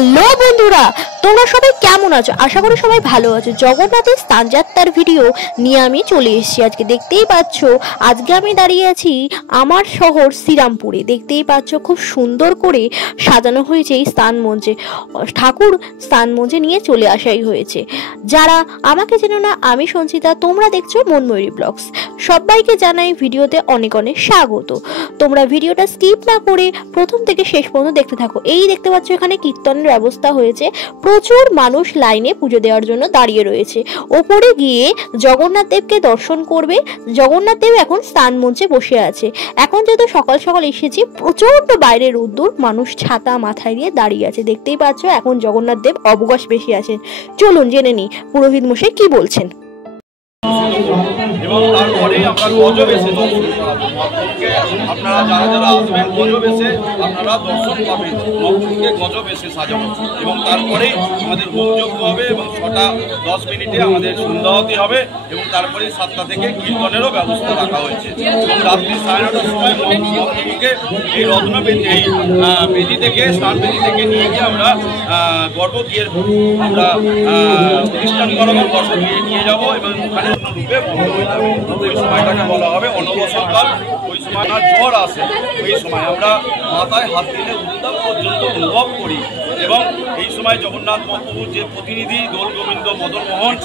Hello বন্ধুরা, তোমরা সবাই কেমন আছো? আশা করি সবাই ভালো আছো। জগন্নাথের স্থানযাত্রার ভিডিও নিয়ে আমি চলে এসেছি। আজকে দেখতেই পাচ্ছ, আজকে আমি দাঁড়িয়ে আছি আমার শহর শ্রীরামপুরে। দেখতেই পাচ্ছ খুব সুন্দর করে সাজানো হয়েছে এই স্থান মঞ্চে। ঠাকুর স্থান মঞ্চে নিয়ে চলে আসাই হয়েছে। যারা আমাকে চেনো না, আমি সঞ্চিতা, তোমরা দেখছো মনময়ূরী ব্লগস। সবাইকে জানাই ভিডিওতে অনেক অনেক স্বাগত। তোমরা ভিডিওটা স্কিপ না করে প্রথম থেকে শেষ পর্যন্ত দেখতে থাকো। এই দেখতে পাচ্ছ এখানে কীর্তনের ব্যবস্থা হয়েছে। প্রচুর মানুষ লাইনে পুজো দেওয়ার জন্য দাঁড়িয়ে রয়েছে। ওপরে গিয়ে জগন্নাথ দেবকে দর্শন করবে। জগন্নাথ দেব এখন স্থান মঞ্চে বসে আছে। এখন যেহেতু সকাল সকাল এসেছি, প্রচন্ড বাইরে রোদ্দুর, মানুষ ছাতা মাথায় দিয়ে দাঁড়িয়ে আছে। দেখতেই পাচ্ছ এখন জগন্নাথ দেব অবকাশ বেশি আছেন। চলুন জেনে নিই পুরোহিত মশাই কি বলছেন। এবং তারপরে আমরা গজবেশে দর্শন করাবো মহাপ্রভুকে। আপনারা যারা যারা আসবেন গজবেশে আপনারা দর্শন পাবেন। মহাপ্রভুকে গজবেশে সাজাবো এবং তারপরে আমাদের হোমযজ্ঞ হবে এবং 6:10 আমাদের সন্ধ্যাআরতি হবে এবং তারপরে 7টা থেকে কীর্তনেরও ব্যবস্থা রাখা হয়েছে এবং রাত্রি 9:30টার সময় মহাপ্রভুকে এই রত্নবেদী এই বেদি থেকে স্নান বেদি থেকে নিয়ে গিয়ে আমরা গর্ভগৃহের আমরা প্রতিষ্ঠান করাবো। গর্ভগৃহে নিয়ে যাবো এবং ওখানে রূপে বন্ধ হয়ে যাবে। ওই সময়টাকে বলা হবে অনবসরকাল। ওই সময় না জ্বর আসে, ওই সময় আমরা মাথায় হাত দিলে উত্তাপ পর্যন্ত অনুভব করি এবং এই সময় জগন্নাথ মহাপ্রভুর যে প্রতিনিধি দোল গোবিন্দ মদন মোহন,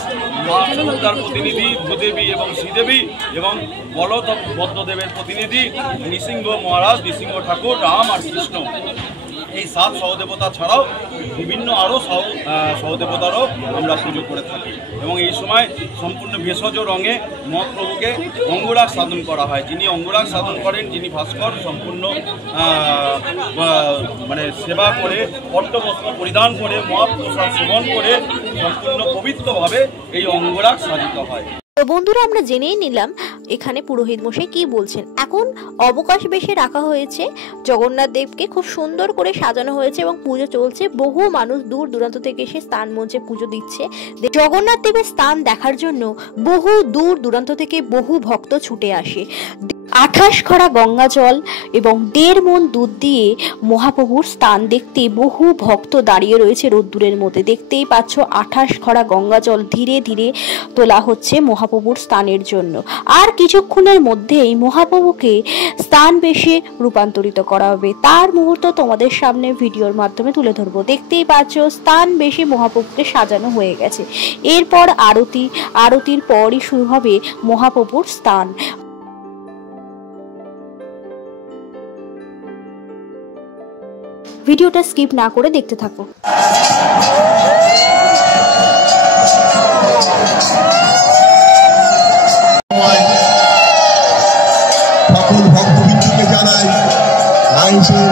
মা সুভদ্রার প্রতিনিধি ভূদেবী এবং শ্রীদেবী এবং বলভদ্রদেবের প্রতিনিধি নৃসিংহ মহারাজ, নৃসিংহ ঠাকুর, রাম আর কৃষ্ণ, এই 7 সহদেবতা ছাড়াও বিভিন্ন আরও সহদেবতারও আমরা পুজো করে থাকি এবং এই সময় সম্পূর্ণ ভেষজ রঙে মহাপ্রভুকে অঙ্গরাগ সাধন করা হয়। যিনি অঙ্গরাগ সাধন করেন, যিনি ভাস্কর, সম্পূর্ণ মানে সেবা করে পট্টবস্ত্র পরিধান করে মহাপ্রসাদ সেবন করে সম্পূর্ণ পবিত্রভাবে এই অঙ্গরাগ সাজিত হয়। তো বন্ধুরা, আমরা জেনেই নিলাম এখানে পুরোহিত মশাই কি বলছেন। এখন অবকাশ বেশে রাখা হয়েছে, জগন্নাথ দেবকে খুব সুন্দর করে সাজানো হয়েছে এবং পুজো চলছে। বহু মানুষ দূর দূরান্ত থেকে এসে স্থান মঞ্চে পুজো দিচ্ছে। জগন্নাথ দেবের স্থান দেখার জন্য বহু দূর দূরান্ত থেকে বহু ভক্ত ছুটে আসে। 28 খড়া গঙ্গা জল এবং 1.5 মণ দুধ দিয়ে মহাপ্রভুর স্থান দেখতে বহু ভক্ত দাঁড়িয়ে রয়েছে রোদ্দুরের মধ্যে। দেখতেই পাচ্ছ 28 খড়া গঙ্গা জল ধীরে ধীরে তোলা হচ্ছে মহাপ্রভুর স্থানের জন্য। আর কিছুক্ষণের মধ্যেই মহাপ্রভুকে স্থান বেশে রূপান্তরিত করা হবে। তার মুহূর্ত তোমাদের সামনে ভিডিওর মাধ্যমে তুলে ধরবো। দেখতেই পাচ্ছ স্থান বেশে মহাপ্রভুকে সাজানো হয়ে গেছে। এরপর আরতির পরই শুরু হবে মহাপ্রভুর স্থান। ভিডিওটা স্কিপ না করে দেখতে থাকো। সকল ভক্তবৃন্দকে জানাই আইসের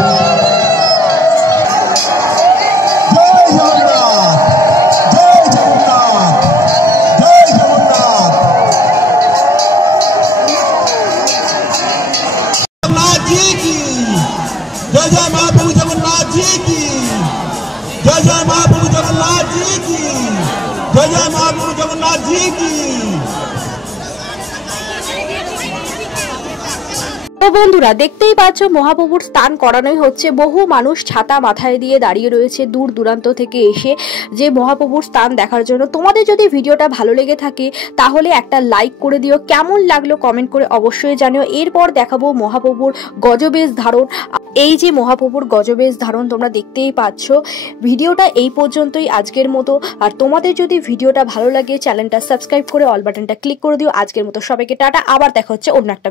জয় জগন্নাথ, জয় জগন্নাথ, জয় জগন্নাথ। जगन्नाथ जी की जय, जय महाप्रभु जगन्नाथ जी की जय, जय महाप्रभु जगन्नाथ जी की जय, जय महाप्रभु जगन्नाथ जी की। তো বন্ধুরা, দেখতেই পাচ্ছ মহাপ্রভুর স্থান করানোই হচ্ছে। বহু মানুষ ছাতা মাথায় দিয়ে দাঁড়িয়ে রয়েছে দূর দূরান্ত থেকে এসে যে মহাপ্রভুর স্থান দেখার জন্য। তোমাদের যদি ভিডিওটা ভালো লেগে থাকে তাহলে একটা লাইক করে দিও। কেমন লাগলো কমেন্ট করে অবশ্যই জানিও। এরপর দেখাবো মহাপ্রভুর গজবেশ ধারণ। এই যে মহাপ্রভুর গজবেশ ধারণ তোমরা দেখতেই পাচ্ছ। ভিডিওটা এই পর্যন্তই আজকের মতো। আর তোমাদের যদি ভিডিওটা ভালো লাগে চ্যানেলটা সাবস্ক্রাইব করে অল বাটনটা ক্লিক করে দিও। আজকের মতো সবাইকে টাটা, আবার দেখা হচ্ছে অন্য একটা